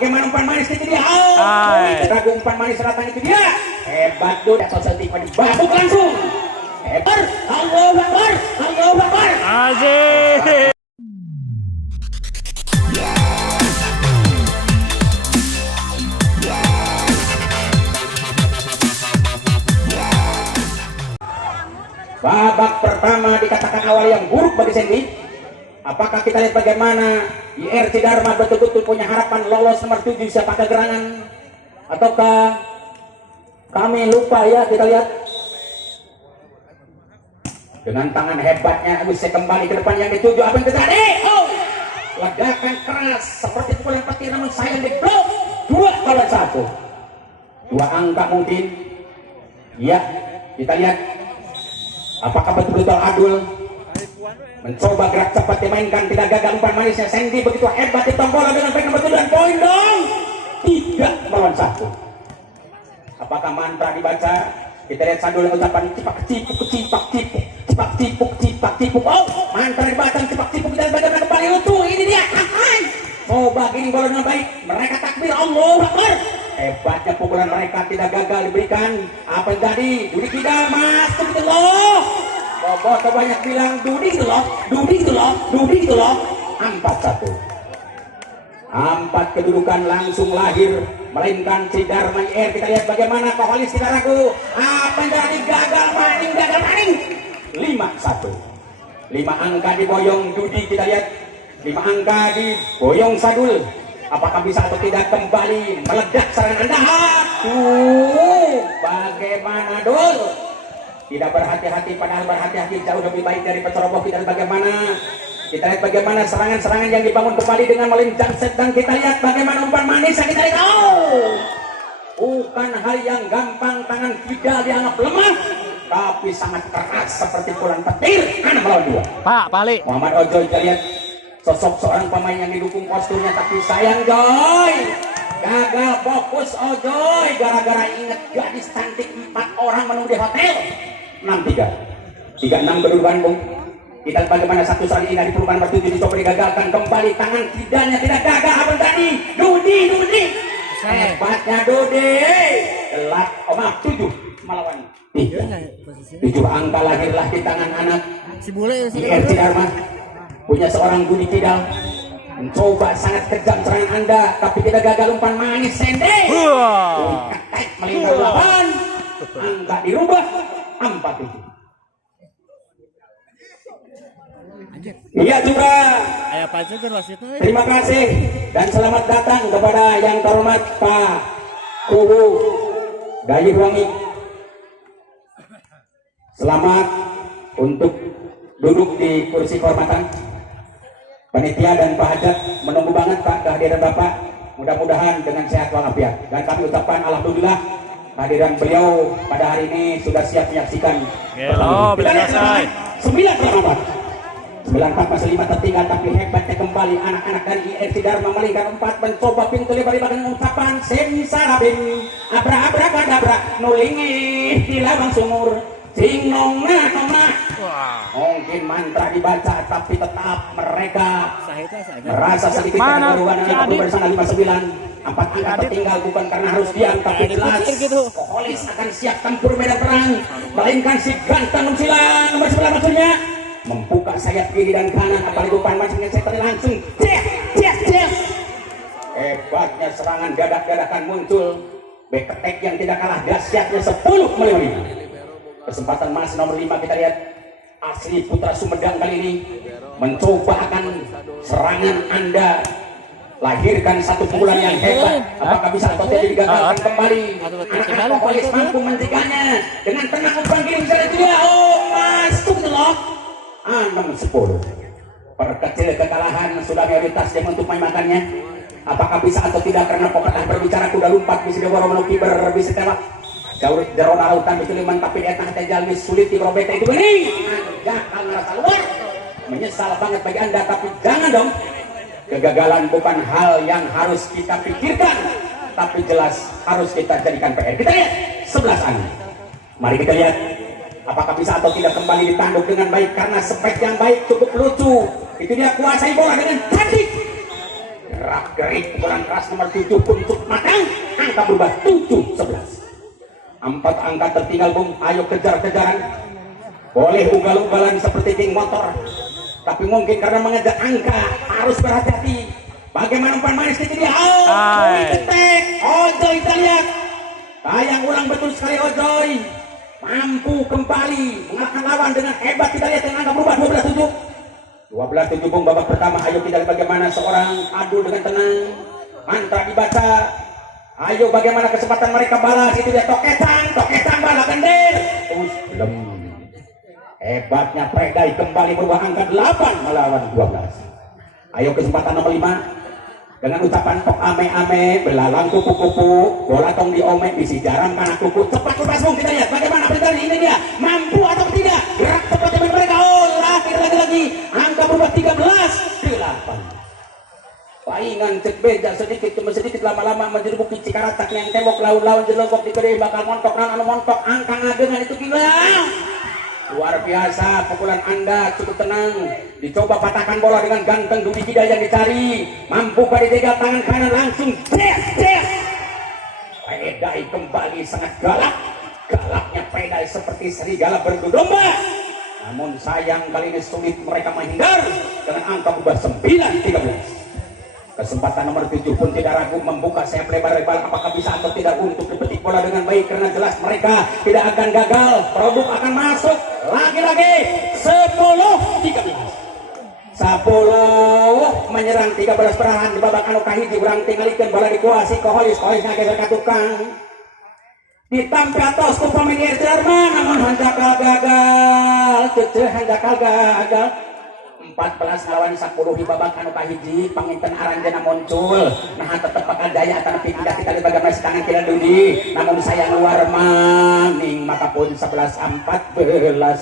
bagaimana umpan manis itu dia. Ragu umpan manis datang itu dia. Hebat tuh, sosial tipe dibabuk langsung. Hebat, Allahu Akbar, Allahu Akbar. Asik. Babak pertama dikatakan awal yang buruk bagi Sandy. Apakah kita lihat bagaimana IRC Dharma betul-betul punya harapan lolos nomor 7 siapakah gerangan, ataukah kami lupa ya? Kita lihat dengan tangan hebatnya bisa kembali ke depan yang dituju. Apa yang terjadi? Oh, ledakan keras seperti pukulan petir, namun sayang di blok 2-1. 2 angka mungkin ya. Kita lihat apakah betul-betul Adul mencoba gerak cepat dimainkan, tidak gagal umpan manisnya. Sandy begitu hebat di bola dengan baik betul dan poin dong. 3-1. Apakah mantra dibaca? Kita lihat Sadul yang ucapan cipak cipuk. Oh, mantra dibaca cipak cipuk dan bagaimana kembali utuh. Ini dia. Coba gini bola dengan baik. Mereka takbir Allahu Akbar. Hebatnya pukulan mereka tidak gagal diberikan. Apa yang tadi? Dudi tidak masuk gitu loh. Boboto banyak bilang Dudi gitu loh. 4-1. 4 kedudukan langsung lahir, melainkan si Dharma IR. Kita lihat bagaimana Koholis tidak ragu. Apa yang tadi? Gagal maning. 5-1. 5 angka diboyong Dudi. Kita lihat 5 angka diboyong Sadul. Apakah bisa atau tidak kembali meledak serangan Anda? Bagaimana Dul? Tidak berhati-hati, padahal berhati-hati jauh lebih baik dari penceroboh. Kita lihat bagaimana serangan-serangan yang dibangun kembali dengan melinjang set, dan kita lihat bagaimana umpan manis yang kita lihat. Bukan hal yang gampang, tangan Fidal dianggap lemah, tapi sangat keras seperti pukulan petir. 6-2. Pak, balik. Muhammad Ojoy, kita lihat sosok seorang pemain yang didukung posturnya, tapi sayang Joy, gagal fokus Ojoy gara-gara inget gadis cantik 4 orang menunggu di hotel. 6-3. 3-6 kedudukan Bung. Kita lihat bagaimana satu serangan indah di pelukan nomor 7 dicoba digagalkan kembali. Tangan Fidalnya tidak gagal. Apa tadi? Dudi. Hebatnya Dudi. 7 melawan 3. 7 angka lahirlah di tangan anak IRC Dharma. Punya seorang Dudi Fidal, mencoba sangat kejam serangan Anda, tapi tidak gagal umpan manis Sandy. Melintang 8, angka dirubah 4-7. Iya juga. Terima kasih dan selamat datang kepada yang terhormat Pak Kubu Gayuwangi. Selamat untuk duduk di kursi kehormatan. Panitia dan Pak Hajat menunggu banget Pak kehadiran Bapak. Mudah-mudahan dengan sehat walafiat. Dan kami ucapkan alhamdulillah kehadiran beliau pada hari ini sudah siap menyaksikan. Kita lihat 9-4 masih 5 tertinggal, tapi hebatnya kembali anak-anak dari IRC Dharma melingkar 4, mencoba pintu lebar dengan ucapan Semsarabim abra-abra-kadabra nulingi di lawang sumur sing nongna. Mungkin mantra dibaca, tapi tetap mereka merasa sedikit kegagalan dengan bersama 59. 4 angka tertinggal bukan karena harus diam, tapi jelas Koholis akan siap tempur medan perang, melainkan si ganteng silang nomor 9 maksudnya membuka sayap kiri dan kanan. Apalagi umpan mancingnya setan langsung yes. Hebatnya serangan dadak-dadakan muncul. Beketek yang tidak kalah dahsyatnya 10-5. Kesempatan masih nomor 5. Kita lihat asli Putra Sumedang kali ini mencoba akan serangan Anda, lahirkan satu pukulan yang hebat. Apakah bisa atau tidak digagalkan kembali? Anak-anak Koholis mampu menghentikannya dengan tenang umpan kiri bisa dia. Masuk telok 6-10. Perkecil kekalahan sudah mayoritas yang untuk main-makannya. Apakah bisa atau tidak? Karena pokoknya berbicara kuda lumpat bisa dewa Romano kiber bisa telak jauh jero lautan bisa liman, tapi dia tengah jalmi sulit di robeta itu bening. Jangan merasa luar, menyesal banget bagi Anda, tapi jangan dong. Kegagalan bukan hal yang harus kita pikirkan, tapi jelas harus kita jadikan PR. Kita lihat 11 angka. Mari kita lihat apakah bisa atau tidak kembali ditanduk dengan baik, karena spek yang baik cukup lucu. Itu dia kuasai bola dengan cantik. gerik pukulan keras nomor 7 untuk matang, angka berubah 7-11. 4 angka tertinggal Bung, ayo kejar-kejaran. Boleh ugal-ugalan seperti geng motor, tapi mungkin karena mengejar angka harus berhati-hati. Bagaimana umpan manis kita dia? Ketek, Ojoy kita lihat. Tayang ulang betul sekali Ojoy. Mampu kembali mengalahkan lawan dengan hebat, kita lihat yang angka berubah 12-7. 12-7 Bung, babak pertama. Ayo kita lihat bagaimana seorang adu dengan tenang, mantra dibaca. Ayo bagaimana kesempatan mereka balas, itu dia toketan bala kendil. Terus belum. Hebatnya Predai kembali berubah angka 8 melawan 12. Ayo kesempatan nomor 5 dengan ucapan tok ame-ame, belalang kupu-kupu, bola tong diomek, bisi jarang karena kuku. Cepat lepas Bung, kita lihat bagaimana Predai ini dia mampu atau tidak. Gerak cepat demi mereka. Oh, lagi angka berubah 13-8. Paingan cek beja sedikit cuma sedikit lama-lama menjadi bukti Cikaratak yang tembok laun-laun jelogok di kedai bakal montok montok angka ngadengan itu gila. Luar biasa pukulan Anda, cukup tenang. Dicoba patahkan bola dengan ganteng Dudi Kida yang dicari. Mampu pada dijegal tangan kanan langsung des. Predai kembali sangat galak. Galaknya Predai seperti serigala berdu domba. Namun sayang kali ini sulit mereka menghindar dengan angka berubah 9-13. Kesempatan nomor 7 pun tidak ragu membuka sayap lebar-lebar, apakah bisa atau tidak untuk dipetik bola dengan baik, karena jelas mereka tidak akan gagal, produk akan masuk. Lagi-lagi 10-13. 10 menyerang 13 perahan di babak anu kahiji, urang tingalikeun bola dikuasai Koholis ngageser ka tukang. Ditampi atos ku pemain Jerman, namun hanjakal gagal. 14 ngelawan 10 di babak anu kahiji, panginten aranjana muncul. Nah tetep bakal daya tapi tidak kita lihat bagaimana si tangan kira Dudi, namun saya luar maning, maka pun 11-14.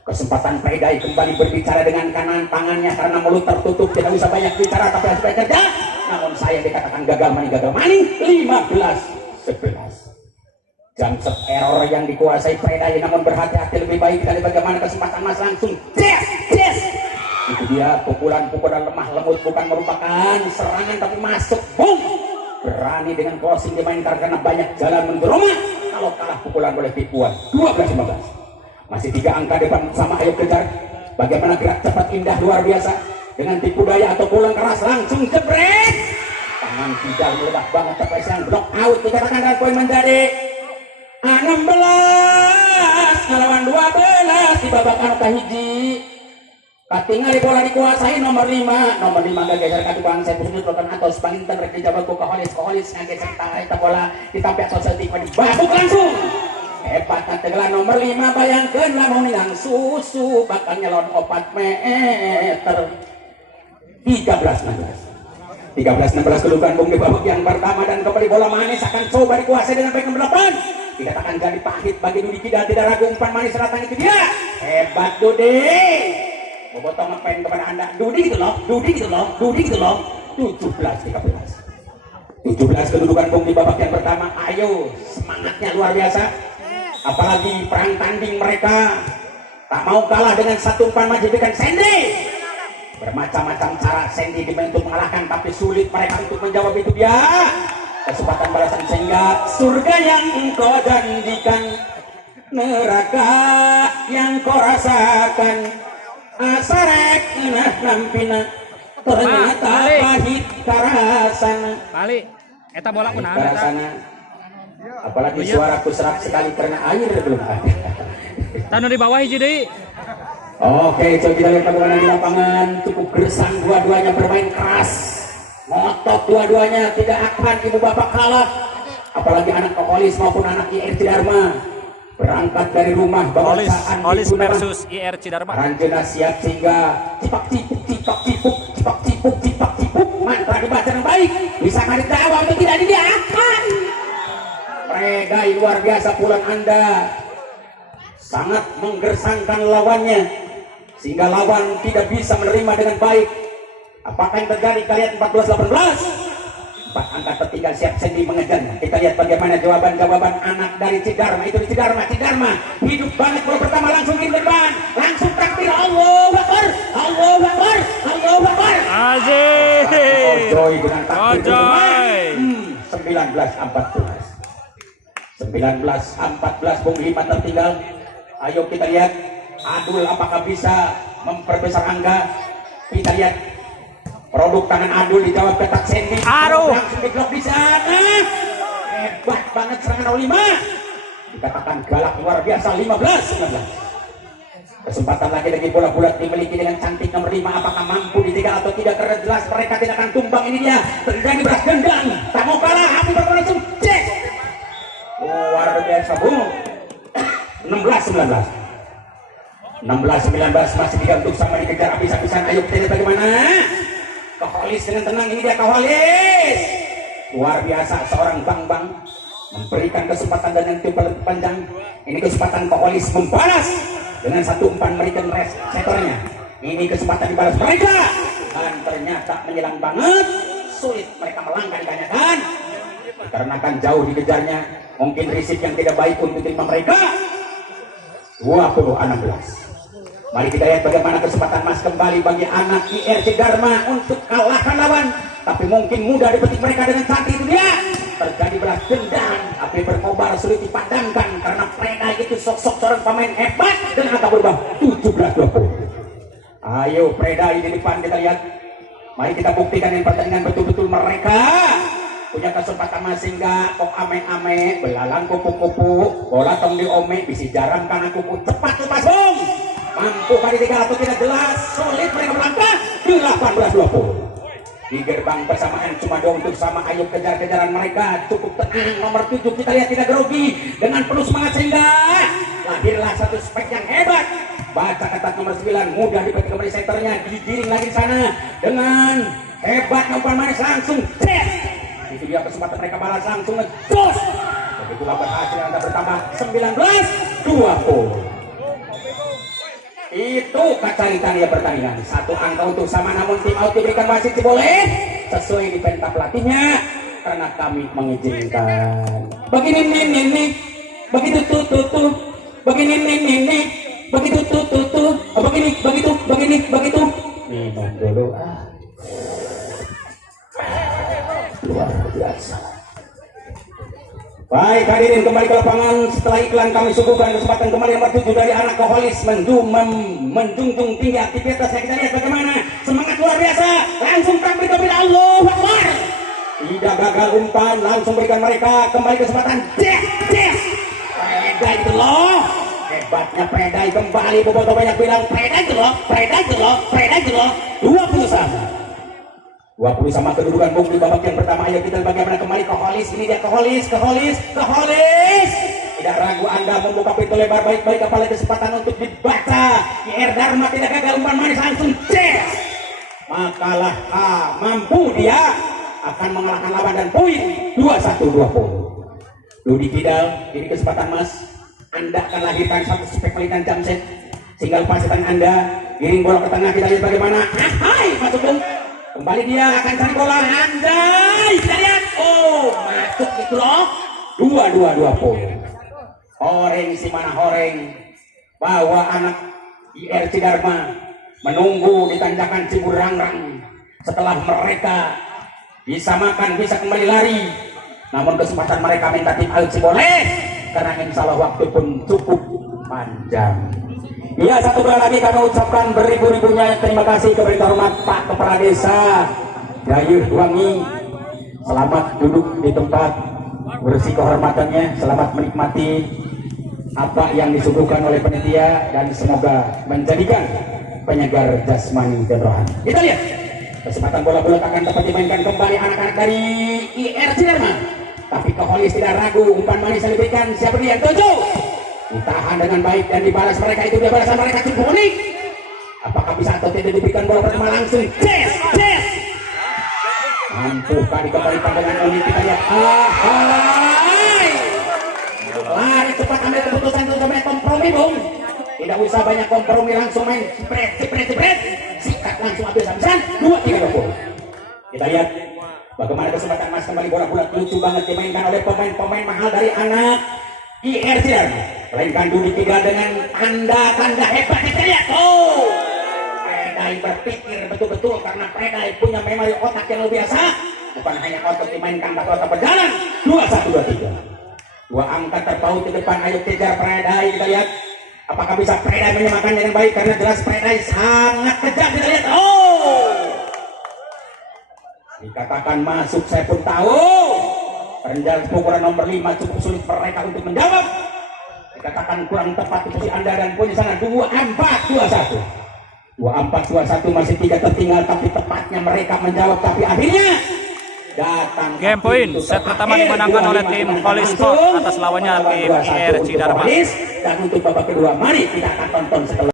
Kesempatan Predai kembali berbicara dengan kanan tangannya karena mulut tertutup, tidak bisa banyak bicara tapi harus banyak kerja. Namun saya dikatakan gagal maning 15-11. Jump error yang dikuasai Predai, namun berhati-hati lebih baik. Dari bagaimana kesempatan Mas langsung yes. Itu dia pukulan-pukulan lemah lembut, bukan merupakan serangan tapi masuk. Boom. Berani dengan crossing dimainkan karena banyak jalan menuju rumah. Kalau kalah pukulan boleh tipuan 12-15. Masih 3 angka depan sama, ayo kejar. Bagaimana gerak cepat indah luar biasa dengan tipu daya atau pulang keras langsung jebret. Tangan tidak meledak banget sampai yang block out, dikatakan dan poin menjadi 16 ngelawan 12 di babak anu kahiji. Katingali bola dikuasai nomor 5 geser ka tukang saya pusut lokan atos panginten rek dijabat ku Koholis ngageser eta bola ditampi atos setik dibabuk langsung. Hebat tegelan nomor 5, bayangkeun lamun ningang susu bakal nyelon 4 meter. 13-16 kedudukan Bung di babak yang pertama, dan kembali bola manis akan coba dikuasai dengan baik nomor 8. Dikatakan jadi pahit bagi Dudi Kida, tidak ragu umpan manis datang itu dia. Hebat Dudi. Bobotong ngapain kepada Anda? Dudi gitu loh. 17 kedudukan Bung di babak yang pertama. Ayo, semangatnya luar biasa. Apalagi perang tanding mereka tak mau kalah dengan satu umpan majikan Sandy. Bermacam-macam cara Sandy dibentuk mengalahkan, tapi sulit mereka untuk menjawab itu dia. Kesempatan balasan sehingga surga yang engkau janjikan, neraka yang kau rasakan, asarek nampina ternyata pahit karasana. Balik, eta bola kunaon eta? Apalagi suaraku serak sekali karena air belum ada. Tanu di bawah hiji deui. Oke, coba kita lihat bagaimana di lapangan. Cukup gersang dua-duanya bermain keras. Ngotot dua-duanya, tidak akan ibu bapak kalah. Apalagi anak Koholis maupun anak IR Cidarma berangkat dari rumah Koholis versus IR Cidarma. Ranjena siap sehingga cipak-cipuk mantra dibaca dengan baik. Bisa kali jawab atau tidak dia akan. Predai luar biasa pukulan Anda sangat menggersangkan lawannya sehingga lawan tidak bisa menerima dengan baik. Apakah yang terjadi? Kita lihat 14-18. 4 angka tertinggal siap Sandy mengejarnya. Kita lihat bagaimana jawaban-jawaban anak dari Cidarma. Itu di Cidarma hidup banget bola pertama langsung di depan, langsung takbir Allahu Akbar. Aziz. Ojoy dengan takbir Ojoy. 19-14. 19-14 Bung Hima tertinggal. Ayo kita lihat Adul apakah bisa memperbesar angka. Kita lihat produk tangan Adul dijawab petak sendi. Aduh. Langsung diblok di sana. Hebat banget serangan 05. Dikatakan galak luar biasa. 15-19. Kesempatan lagi bola bulat dimiliki dengan cantik nomor 5. Apakah mampu ditinggal atau tidak? Karena jelas mereka tidak akan tumbang. Ini dia terjadi beras gendang. Tak mau kalah. Hati berlangsung cek. Luar biasa Bung. 16-19. 16-19 masih digantung sama dikejar habis-habisan. Ayo kita lihat bagaimana Keholis dengan tenang. Ini dia Keholis. Luar biasa seorang Bang memberikan kesempatan dan yang paling panjang. Ini kesempatan Keholis membalas dengan satu umpan memberikan resetornya. Ini kesempatan dibalas mereka dan ternyata menjelang banget. Sulit mereka melangkah ditanyakan dikarenakan jauh dikejarnya. Mungkin risik yang tidak baik untuk terima mereka. 20-16. Mari kita lihat bagaimana kesempatan emas kembali bagi anak IRC Dharma untuk kalahkan lawan. Tapi mungkin mudah dipetik mereka dengan cantik. Itu dia terjadi belas dendam. Api berkobar sulit dipadamkan karena mereka itu sok-sok seorang pemain hebat dan angka berubah 17-20. Ayo Preda di depan kita lihat. Mari kita buktikan yang pertandingan betul-betul mereka punya kesempatan masih enggak kok ame-ame belalang kupu-kupu bola tong di ome bisi jaram karena kupu cepat lepas Bung. Mampu kali tiga atau tidak jelas. Sulit mereka melangkah 18-20. Di gerbang persamaan cuma dua untuk sama. Ayo kejar-kejaran mereka cukup tenang. Nomor 7 kita lihat tidak grogi dengan penuh semangat sehingga lahirlah satu spek yang hebat. Baca ketat nomor 9 mudah dipetik kembali senternya digiring lagi di sana dengan hebat umpan manis langsung cek. Itu dia kesempatan mereka balas langsung ngejos. Begitulah berhasil anda bertambah 19-20. Itu kacaritan ya pertandingan. Satu angka untuk sama namun tim out diberikan wasit boleh sesuai di perintah pelatihnya karena kami mengizinkan. Begini nih, begitu tuh, begini nih, begitu tuh, begini, begitu. Minum dulu luar biasa. Baik hadirin kembali ke lapangan setelah iklan kami suguhkan kesempatan kembali nomor 7 dari anak Keholis menjunjung tinggi aktivitasnya. Kita lihat bagaimana semangat luar biasa langsung takbir kepada Allahu Akbar. Tidak gagal umpan langsung berikan mereka kembali kesempatan. Preda itu loh hebatnya Preda kembali. Boboto banyak bilang Preda itu loh 20 sama. 20 sama kedudukan Bung di babak yang pertama. Ayo kita bagaimana kembali Keholis. Ini dia Keholis. Tidak ragu Anda membuka pintu lebar baik-baik apalagi kesempatan untuk dibaca. IR Dharma tidak gagal umpan manis langsung cek. Makalah mampu dia akan mengalahkan lawan dan poin 21-20. Ludi Kidal ini kesempatan Mas. Anda akan lahirkan satu spek pelitan jam set. Tinggal pasitan Anda giring bola ke tengah. Kita lihat bagaimana. Hai masuk Bung. Kembali dia akan cari bola. Andai kita lihat. Oh masuk gitu loh. 22-20. Horeng si mana Horeng bawa anak IRC Dharma menunggu di tanjakan Ciburangrang. Setelah mereka bisa makan bisa kembali lari, namun kesempatan mereka minta tim out boleh karena insya Allah waktu pun cukup panjang. Ya satu kali lagi kami ucapkan beribu-ribunya terima kasih kepada hormat Pak Kepala Desa Dayuh Wangi. Selamat duduk di tempat bersih kehormatannya. Selamat menikmati apa yang disuguhkan oleh panitia dan semoga menjadikan penyegar jasmani dan rohani. Kita lihat kesempatan bola bulat akan dapat dimainkan kembali anak-anak dari IRC Dharma. Tapi Keholis tidak ragu umpan manis yang diberikan. Siapa dia? 7. Ditahan dengan baik dan dibalas mereka. Itu dia balasan mereka cukup unik. Apakah bisa atau tidak diberikan bola pertama langsung? Yes. Mampukah dikembalikan dengan unik? Kita lihat. Lari cepat ambil keputusan untuk main kompromi Bung. Tidak usah banyak kompromi langsung main jepret. Sikat langsung ambil habisan 2-3-20. Kita lihat bagaimana kesempatan Mas kembali bola bulat lucu banget dimainkan oleh pemain-pemain mahal dari anak IRC Dharma. Melainkan Dudi Kidal dengan tanda-tanda hebat. Kita lihat. Preda berpikir betul-betul karena Predai punya memori otak yang luar biasa, bukan hanya otak dimainkan tapi otak berjalan. 21-23. Dua angka terpaut di depan, ayo kejar Predai, kita lihat apakah bisa Predai menyamakan dengan baik, karena jelas Predai sangat kejam, kita lihat. Dikatakan masuk, saya pun tahu Renjal pukulan nomor 5 cukup sulit mereka untuk menjawab. Dikatakan kurang tepat posisi Anda dan poin di sana. 24-21. 24-21 masih 3 tertinggal, tapi tepatnya mereka menjawab, tapi akhirnya datang Game point set pertama dimenangkan oleh tim Holy Sport atas lawannya tim IR Cidharma. Dan untuk babak kedua, mari kita akan tonton setelah